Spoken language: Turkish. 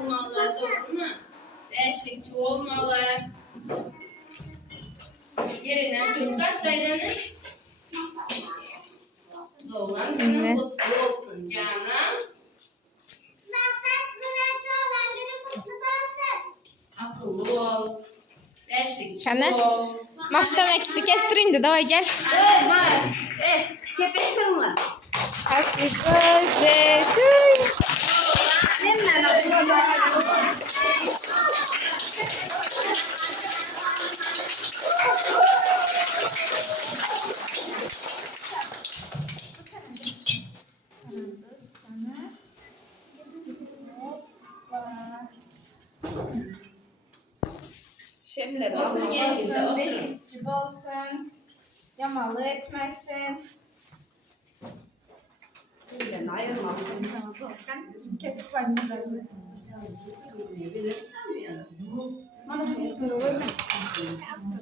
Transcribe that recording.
olmalı, doğru mu? Beşlikçi olmalı. Yerinden tutkat dayanır. Doğulan günün kutlu olsun canım. Akıllı ol. Beşlikçi ol. Maçtan eksi kestir indi. Davay gel. Çepek çalma. Happy birthday to you. Şimdi Otur yerinde, otur. beşikçi olsun, yamalı etmezsin. Şimdi ayırmasın. Kesip başlayacağız. Bilirsen mi ya? Bana bir soru var mı?